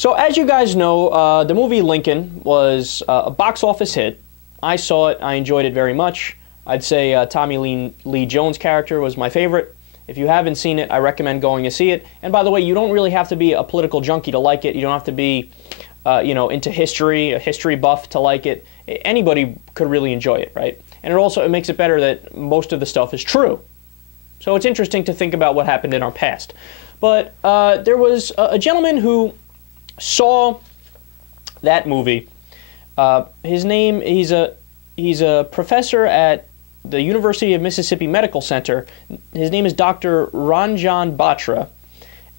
So as you guys know, the movie Lincoln was a box office hit. I saw it. I enjoyed it very much. I'd say Tommy Lee Jones' character was my favorite. If you haven't seen it, I recommend going to see it. And by the way, you don't really have to be a political junkie to like it. You don't have to be, into history, a history buff to like it. Anybody could really enjoy it, right? And it makes it better that most of the stuff is true. So it's interesting to think about what happened in our past. But there was a gentleman who saw that movie. He's a professor at the University of Mississippi Medical Center. His name is Dr. Ranjan Batra.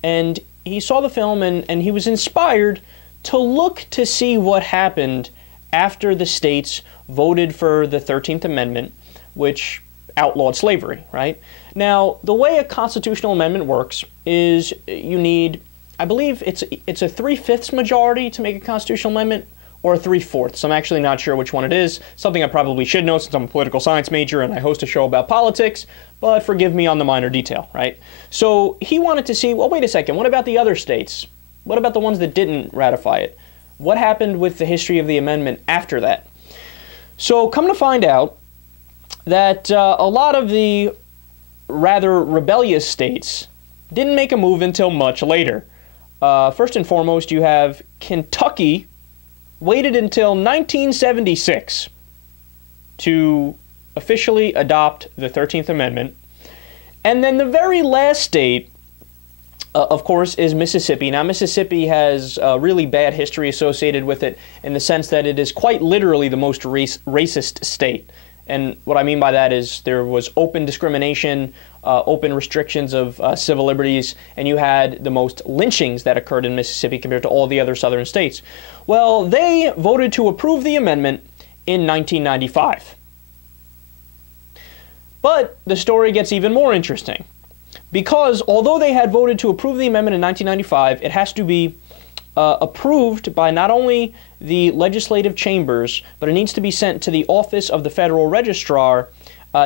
And he saw the film and he was inspired to look to see what happened after the states voted for the 13th Amendment, which outlawed slavery, right? Now, the way a constitutional amendment works is you need, I believe it's a 3/5 majority to make a constitutional amendment, or a 3/4. I'm actually not sure which one it is. Something I probably should know since I'm a political science major and I host a show about politics, but forgive me on the minor detail, right? So he wanted to see, well, wait a second, what about the other states? What about the ones that didn't ratify it? What happened with the history of the amendment after that? So come to find out that a lot of the rather rebellious states didn't make a move until much later. First and foremost, you have Kentucky waited until 1976 to officially adopt the 13th Amendment. And then the very last state, of course, is Mississippi. Now, Mississippi has a really bad history associated with it in the sense that it is quite literally the most racist state. And what I mean by that is there was open discrimination, open restrictions of civil liberties, and you had the most lynchings that occurred in Mississippi compared to all the other southern states. Well, they voted to approve the amendment in 1995. But the story gets even more interesting, because although they had voted to approve the amendment in 1995, it has to be approved by not only the legislative chambers, but it needs to be sent to the office of the federal registrar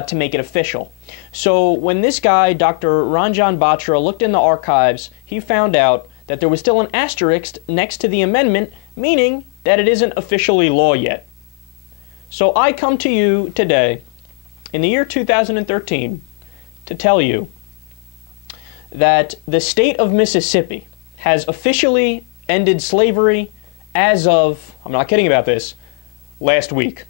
to make it official. So when this guy, Dr. Ranjan Batra, looked in the archives, he found out that there was still an asterisk next to the amendment, meaning that it isn't officially law yet. So I come to you today, in the year 2013, to tell you that the state of Mississippi has officially ended slavery as of, I'm not kidding about this, last week.